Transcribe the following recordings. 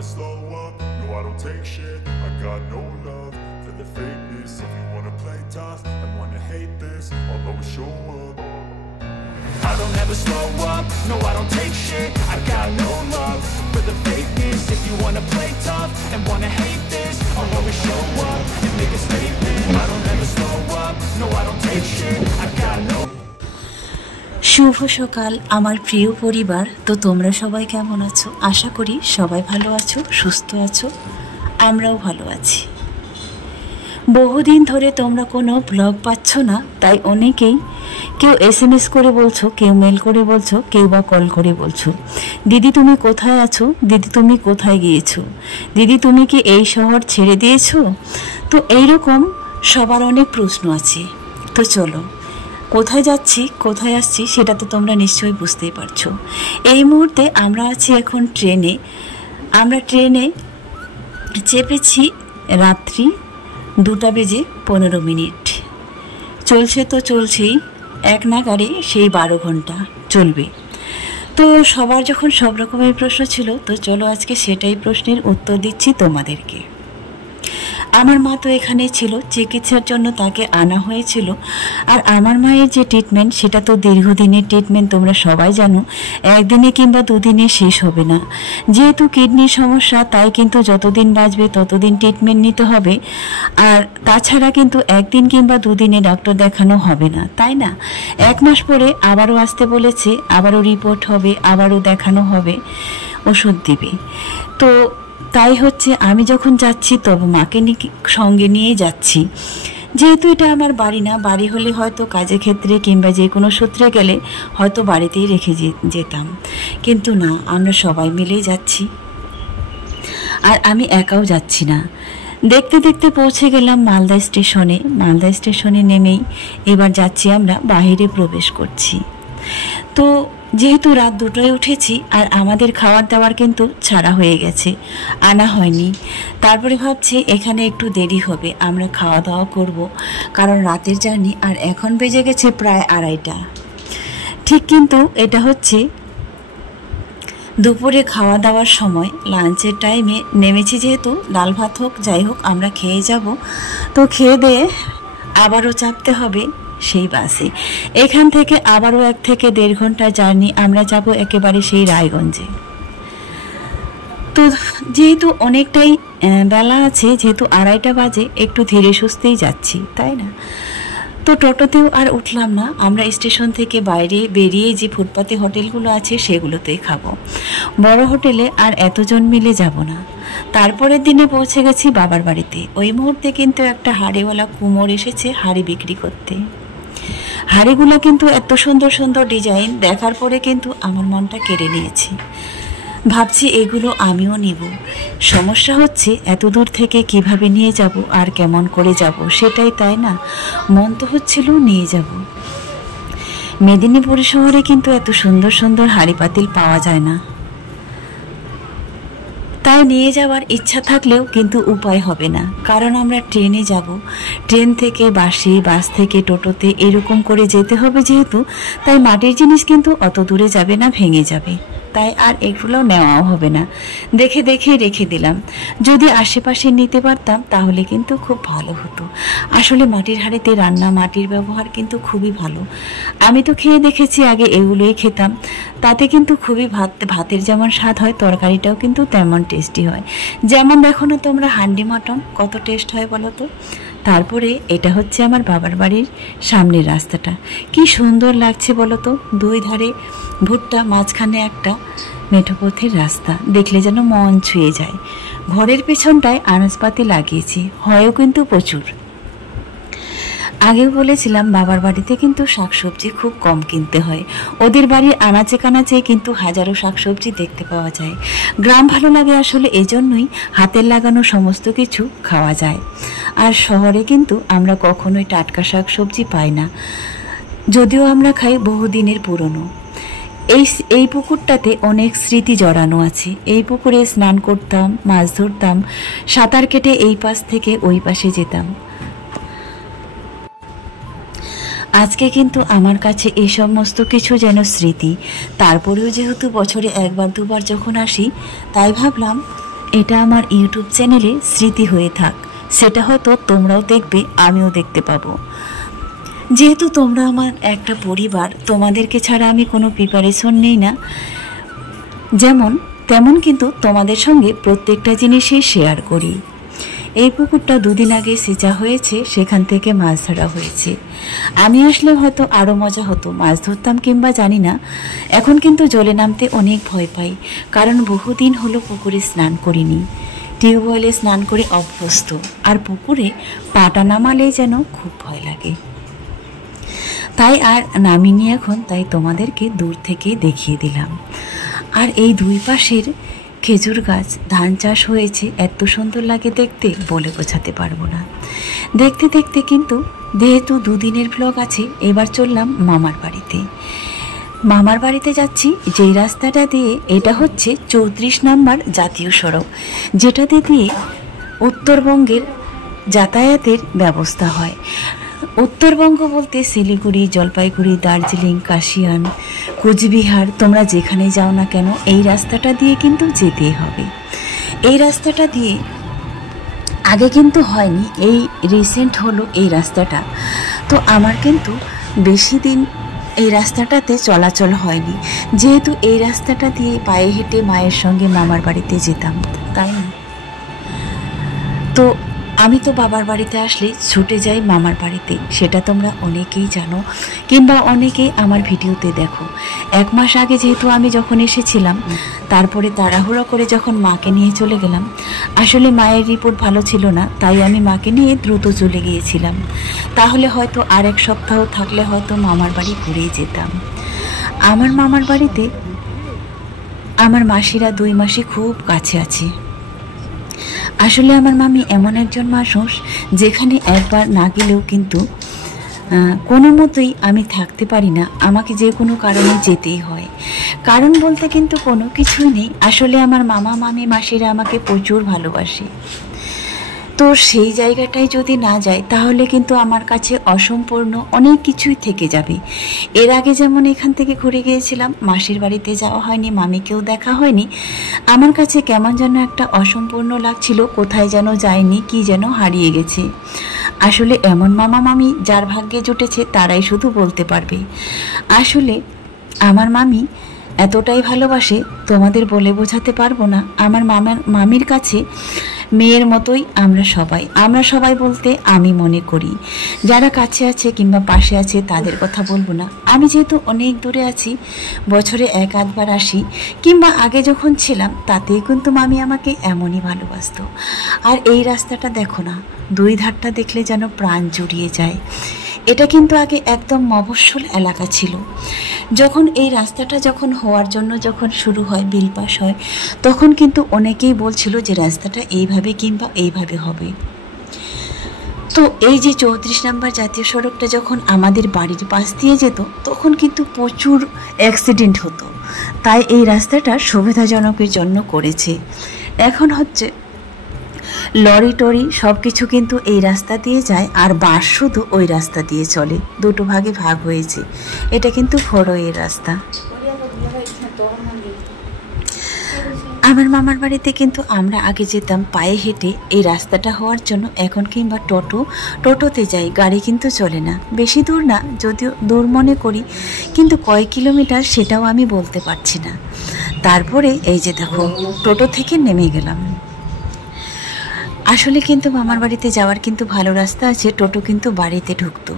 never slow up, no I don't take shit. I got no love for the fakeness. If you wanna play tough and wanna hate this, I'll always show up. I don't ever slow up, no I don't take shit. I got no love for the fakeness. If you wanna play tough and wanna hate this, I'll always show up and make a statement. I don't ever slow up, no I don't take shit. I got no. শুভ সকাল আমার প্রিয় পরিবার। তো তোমরা সবাই কেমন আছো? আশা করি সবাই ভালো আছো, সুস্থ আছো, আমরাও ভালো আছি। বহুদিন ধরে তোমরা কোনো ব্লগ পাচ্ছ না, তাই অনেকেই কেউ SMS করে বলছো, কেউ মেল করে বলছো, কেউ বা কল করে বলছো, দিদি তুমি কোথায় আছো, দিদি তুমি কোথায় গিয়েছো, দিদি তুমি কি এই শহর ছেড়ে দিয়েছো। তো এইরকম সবার অনেক প্রশ্ন আছে। তো চলো, কোথায় যাচ্ছি কোথায় আসছি সেটা তো তোমরা নিশ্চয়ই বুঝতেই পারছো। এই মুহূর্তে আমরা আছি এখন ট্রেনে। আমরা ট্রেনে চেপেছি রাত্রি 2:15। চলছে তো চলছেই, এক নাগারে সেই 12 ঘন্টা চলবে। তো সবার যখন সব রকমের প্রশ্ন ছিল, তো চলো আজকে সেটাই প্রশ্নের উত্তর দিচ্ছি তোমাদেরকে। আমার মা তো এখানে ছিল, চিকিৎসার জন্য তাকে আনা হয়েছিল। আর আমার মায়ের যে ট্রিটমেন্ট, সেটা তো দীর্ঘদিনের ট্রিটমেন্ট, তোমরা সবাই জানো, একদিনে কিংবা দুদিনে শেষ হবে না। যেহেতু কিডনির সমস্যা, তাই কিন্তু যতদিন বাঁচবে ততদিন ট্রিটমেন্ট নিতে হবে। আর তাছাড়া কিন্তু একদিন কিংবা দুদিনে ডক্টর দেখানো হবে না, তাই না? 1 মাস পরে আবারও আসতে বলেছে, আবারও রিপোর্ট হবে, আবারও দেখানো হবে, ওষুধ দিবে। তো তাই হচ্ছে, আমি যখন যাচ্ছি তবে মাকে সঙ্গে নিয়ে যাচ্ছি। যেহেতু এটা আমার বাড়ি না, বাড়ি হলে হয়তো কাজের ক্ষেত্রে কিংবা যে কোনো সূত্রে গেলে হয়তো বাড়িতেই রেখে যেতাম, কিন্তু না, আমরা সবাই মিলেই যাচ্ছি। আর আমি একাও যাচ্ছি না। দেখতে দেখতে পৌঁছে গেলাম মালদা স্টেশনে। মালদা স্টেশনে নেমেই এবার যাচ্ছি আমরা বাহিরে প্রবেশ করছি। তো যেহেতু রাত 2টায় উঠেছি, আর আমাদের খাবার দাবার কিন্তু ছাড়া হয়ে গেছে, আনা হয়নি। তারপরে ভাবছি এখানে একটু দেরি হবে, আমরা খাওয়া দাওয়া করব, কারণ রাতের জার্নি। আর এখন বেজে গেছে প্রায় 2:30 ঠিক। কিন্তু এটা হচ্ছে দুপুরে খাওয়া দাওয়ার সময়, লাঞ্চের টাইমে নেমেছি। যেহেতু ডাল ভাত হোক যাই হোক আমরা খেয়ে যাব। তো খেয়ে দিয়ে আবারও চাপতে হবে সেই বাসে। এখান থেকে আবারও 1 থেকে 1.5 ঘন্টা জার্নি, আমরা যাব একেবারে সেই রায়গঞ্জে। তো যেহেতু অনেকটাই বেলা আছে, যেহেতু 2:30 বাজে, একটু ধীরে সুস্থেই যাচ্ছি, তাই না? তো টোটোতেও আর উঠলাম না, আমরা স্টেশন থেকে বাইরে বেরিয়ে যে ফুটপাতে হোটেলগুলো আছে সেগুলোতেই খাবো। বড় হোটেলে আর এতজন মিলে যাব না। তারপরের দিনে পৌঁছে গেছি বাবার বাড়িতে। ওই মুহূর্তে কিন্তু একটা হাঁড়িওয়ালা কুমোর এসেছে হাঁড়ি বিক্রি করতে। হাঁড়িগুলো কিন্তু এত সুন্দর সুন্দর ডিজাইন, দেখার পরে কিন্তু আমার মনটা কেড়ে নিয়েছে। ভাবছি এগুলো আমিও নিব। সমস্যা হচ্ছে এত দূর থেকে কিভাবে নিয়ে যাব আর কেমন করে যাব সেটাই, তাই না? মন তো হচ্ছিল নিয়ে যাব। মেদিনীপুর শহরে কিন্তু এত সুন্দর সুন্দর হাঁড়ি পাতিল পাওয়া যায় না, তাই নিয়ে যাওয়ার ইচ্ছা থাকলেও কিন্তু উপায় হবে না, কারণ আমরা ট্রেনে যাব। ট্রেন থেকে বাসে, বাস থেকে টোটোতে, এরকম করে যেতে হবে যেহেতু, তাই মাটির জিনিস কিন্তু অত দূরে যাবে না, ভেঙে যাবে, তাই আর এগুলো নেওয়াও হবে না। দেখে দেখে রেখে দিলাম। যদি আশেপাশে নিতে পারতাম তাহলে কিন্তু খুব ভালো হতো। আসলে মাটির হাঁড়িতে রান্না, মাটির ব্যবহার কিন্তু খুবই ভালো। আমি তো খেয়ে দেখেছি, আগে এগুলোই খেতাম, তাতে কিন্তু খুবই ভাতের যেমন স্বাদ হয়, তরকারিটাও কিন্তু তেমন টেস্টি হয়। যেমন দেখো না তোমরা হান্ডি মাটন কত টেস্ট হয় বলো তো। তারপরে এটা হচ্ছে আমার বাবার বাড়ির সামনের রাস্তাটা, কি সুন্দর লাগছে বলো তো। 2 ধারে ভুট্টা, মাঝখানে একটা মেঠো পথের রাস্তা, দেখলে যেন মন ছুঁয়ে যায়। ঘরের পেছনটায় আনাজপাতি লাগিয়েছি, হয়ও কিন্তু প্রচুর। আগেও বলেছিলাম বাবার বাড়িতে কিন্তু শাকসবজি খুব কম কিনতে হয়। ওদের বাড়ির আনাচে কানাচে কিন্তু হাজারো শাকসবজি দেখতে পাওয়া যায়। গ্রাম ভালো লাগে আসলে এজন্যই, হাতের লাগানো সমস্ত কিছু খাওয়া যায়। আর শহরে কিন্তু আমরা কখনোই টাটকা শাকসবজি পাই না, যদিও আমরা খাই বহুদিনের পুরনো। এই পুকুরটাতে অনেক স্মৃতি জড়ানো আছে। এই পুকুরে স্নান করতাম, মাছ ধরতাম, সাঁতার কেটে এই পাশ থেকে ওই পাশে যেতাম। আজকে কিন্তু আমার কাছে এই সমস্ত কিছু যেন স্মৃতি। তারপরেও যেহেতু বছরে 1-2 বার যখন আসি, তাই ভাবলাম এটা আমার ইউটিউব চ্যানেলে স্মৃতি হয়ে থাক, সেটা হয়তো তোমরাও দেখবে, আমিও দেখতে পাবো। যেহেতু তোমরা আমার একটা পরিবার, তোমাদেরকে ছাড়া আমি কোনো প্রিপারেশন নেই না, যেমন তেমন কিন্তু তোমাদের সঙ্গে প্রত্যেকটা জিনিসই শেয়ার করি। এই পুকুরটা দুদিন আগে সেচা হয়েছে, সেখান থেকে মাছ ধরা হয়েছে। আমি আসলে হয়তো আরও মজা হতো, মাছ ধরতাম কিংবা জানি না। এখন কিন্তু জলে নামতে অনেক ভয় পাই, কারণ বহুদিন হলো পুকুরে স্নান করিনি। টিউবওয়েলে স্নান করে অভ্যস্ত, আর পুকুরে পাটা নামালেই যেন খুব ভয় লাগে। তাই আর নামিনি এখন, তাই তোমাদেরকে দূর থেকে দেখিয়ে দিলাম। আর এই দুই পাশের খেজুর গাছ, ধান চাষ হয়েছে, এত সুন্দর লাগে দেখতে, বলে বোঝাতে পারবো না। দেখতে দেখতে কিন্তু যেহেতু দুদিনের ব্লগ আছে, এবার চললাম মামার বাড়িতে। মামার বাড়িতে যাচ্ছি যেই রাস্তাটা দিয়ে, এটা হচ্ছে 34 নম্বর জাতীয় সড়ক, যেটাতে দিয়ে উত্তরবঙ্গের যাতায়াতের ব্যবস্থা হয়। উত্তরবঙ্গ বলতে শিলিগুড়ি, জলপাইগুড়ি, দার্জিলিং, কাশিয়ান, কোচবিহার, তোমরা যেখানে যাও না কেন এই রাস্তাটা দিয়ে কিন্তু যেতেই হবে। এই রাস্তাটা দিয়ে আগে কিন্তু হয়নি, এই রিসেন্ট হলো এই রাস্তাটা। তো আমার কিন্তু বেশি দিন এই রাস্তাটাতে চলাচল হয়নি, যেহেতু এই রাস্তাটা দিয়ে পায়ে হেঁটে মায়ের সঙ্গে মামার বাড়িতে যেতাম, তাই না? তো আমি তো বাবার বাড়িতে আসলে ছুটে যাই মামার বাড়িতে, সেটা তোমরা অনেকেই জানো কিংবা অনেকেই আমার ভিডিওতে দেখো। 1 মাস আগে যেহেতু আমি যখন এসেছিলাম, তারপরে তাড়াহুড়ো করে যখন মাকে নিয়ে চলে গেলাম, আসলে মায়ের রিপোর্ট ভালো ছিল না, তাই আমি মাকে নিয়ে দ্রুত চলে গিয়েছিলাম। তাহলে হয়তো আর 1 সপ্তাহ থাকলে হয়তো মামার বাড়ি ঘুরেই যেতাম। আমার মামার বাড়িতে আমার মাসিরা 2 মাসই খুব কাছে আছে। আসলে আমার মামি এমন একজন মানুষ, যেখানে একবার না গেলেও কিন্তু কোনো মতেই আমি থাকতে পারি না, আমাকে যে কোনো কারণে যেতেই হয়। কারণ বলতে কিন্তু কোনো কিছুই নেই, আসলে আমার মামা মামি মাসিরা আমাকে প্রচুর ভালোবাসে। তো সেই জায়গাটায় যদি না যাই, তাহলে কিন্তু আমার কাছে অসম্পূর্ণ অনেক কিছুই থেকে যাবে। এর আগে যেমন এখান থেকে ঘুরে গিয়েছিলাম, মাসির বাড়িতে যাওয়া হয়নি, মামিকেও দেখা হয়নি, আমার কাছে কেমন যেন একটা অসম্পূর্ণ লাগছিল, কোথায় যেন যায়নি, কি যেন হারিয়ে গেছে। আসলে এমন মামা মামি যার ভাগ্যে জুটেছে তারাই শুধু বলতে পারবে। আসলে আমার মামি এতটাই ভালোবাসে, তোমাদের বলে বোঝাতে পারবো না। আমার মামির কাছে মেয়ের মতোই আমরা সবাই বলতে আমি মনে করি। যারা কাছে আছে কিংবা পাশে আছে তাদের কথা বলবো না, আমি যেহেতু অনেক দূরে আছি, বছরে 1-8 বার আসি, কিংবা আগে যখন ছিলাম তাতেই কিন্তু মামি আমাকে এমনই ভালোবাসতো। আর এই রাস্তাটা দেখো না, 2 ধারটা দেখলে যেন প্রাণ জুড়িয়ে যায়। এটা কিন্তু আগে একদম মফস্বল এলাকা ছিল। যখন এই রাস্তাটা হওয়ার জন্য শুরু হয়, বিল পাস হয়, তখন কিন্তু অনেকেই বলছিল যে রাস্তাটা এইভাবে কিংবা এইভাবে হবে। তো এই যে 34 নম্বর জাতীয় সড়কটা যখন আমাদের বাড়ির পাশ দিয়ে যেত, তখন কিন্তু প্রচুর অ্যাক্সিডেন্ট হতো। তাই এই রাস্তাটা সুবিধাজনকের জন্য করেছে। এখন হচ্ছে লরি টরি সব কিছু কিন্তু এই রাস্তা দিয়ে যায়, আর বাস শুধু ওই রাস্তা দিয়ে চলে। 2 ভাগে ভাগ হয়েছে। এটা কিন্তু 4-ওয়ের রাস্তা। আমার মামার বাড়িতে কিন্তু আমরা আগে যেতাম পায়ে হেঁটে, এই রাস্তাটা হওয়ার জন্য এখন কিংবা টোটোতে যাই, গাড়ি কিন্তু চলে না। বেশি দূর না, যদিও দূর মনে করি, কিন্তু কয় কিলোমিটার সেটাও আমি বলতে পারছি না। তারপরে এই যে দেখো, টোটো থেকে নেমে গেলাম। আসলে কিন্তু মামার বাড়িতে যাওয়ার কিন্তু ভালো রাস্তা আছে, টোটো কিন্তু বাড়িতে ঢুকতো।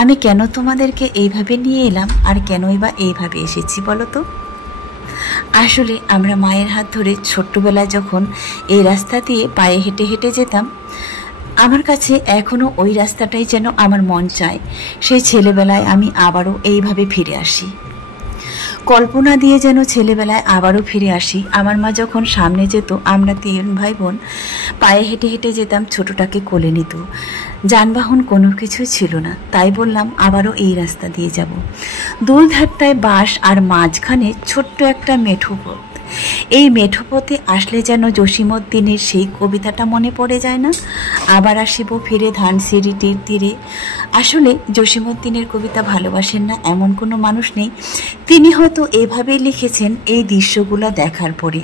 আমি কেন তোমাদেরকে এইভাবে নিয়ে এলাম আর কেনই বা এইভাবে এসেছি বলো তো? আসলে আমরা মায়ের হাত ধরে ছোট্টবেলায় যখন এই রাস্তা দিয়ে পায়ে হেঁটে হেঁটে যেতাম, আমার কাছে এখনও ওই রাস্তাটাই যেন আমার মন চায়, সেই ছেলেবেলায় আমি আবারও এইভাবে ফিরে আসি। কল্পনা দিয়ে যেন ছেলেবেলায় আবারও ফিরে আসি। আমার মা যখন সামনে যেত, আমরা 3 ভাই বোন পায়ে হেঁটে হেঁটে যেতাম, ছোটটাকে কোলে নিত। যানবাহন কোনো কিছু ছিল না, তাই বললাম আবারও এই রাস্তা দিয়ে যাব। 2 ধারটায় বাস আর মাঝখানে ছোট্ট একটা মেঠো পথ। এই মেঠো পথে আসলে যেন জসীমউদ্দিনের সেই কবিতাটা মনে পড়ে যায় না, আবার আসিব ফিরে ধানসিঁড়িটির তীরে। আসলে জসীমউদ্দিনের কবিতা ভালোবাসেন না এমন কোনো মানুষ নেই। তিনি হয়তো এভাবেই লিখেছেন এই দৃশ্যগুলো দেখার পরে।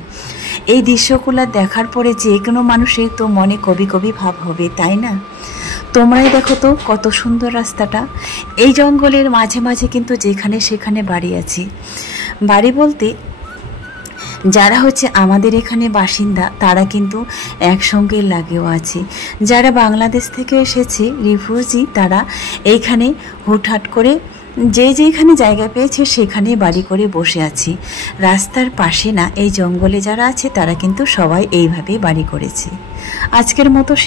এই দৃশ্যগুলো দেখার পরে যে কোনো মানুষের তো মনে কবি কবি ভাব হবে, তাই না? তোমরাই দেখো তো কত সুন্দর রাস্তাটা। এই জঙ্গলের মাঝে মাঝে কিন্তু যেখানে সেখানে বাড়ি আছে। বাড়ি বলতে যারা হচ্ছে আমাদের এখানে বাসিন্দা তারা কিন্তু একসঙ্গে লাগেও আছে। যারা বাংলাদেশ থেকে এসেছে রিফিউজি, তারা এইখানে হুটহাট করে যে যেখানে জায়গা পেয়েছে সেখানে বাড়ি করে বসে আছে। রাস্তার পাশে না, এই জঙ্গলে যারা আছে তারা কিন্তু সবাই এইভাবে বাড়ি করেছে। আজকের মতো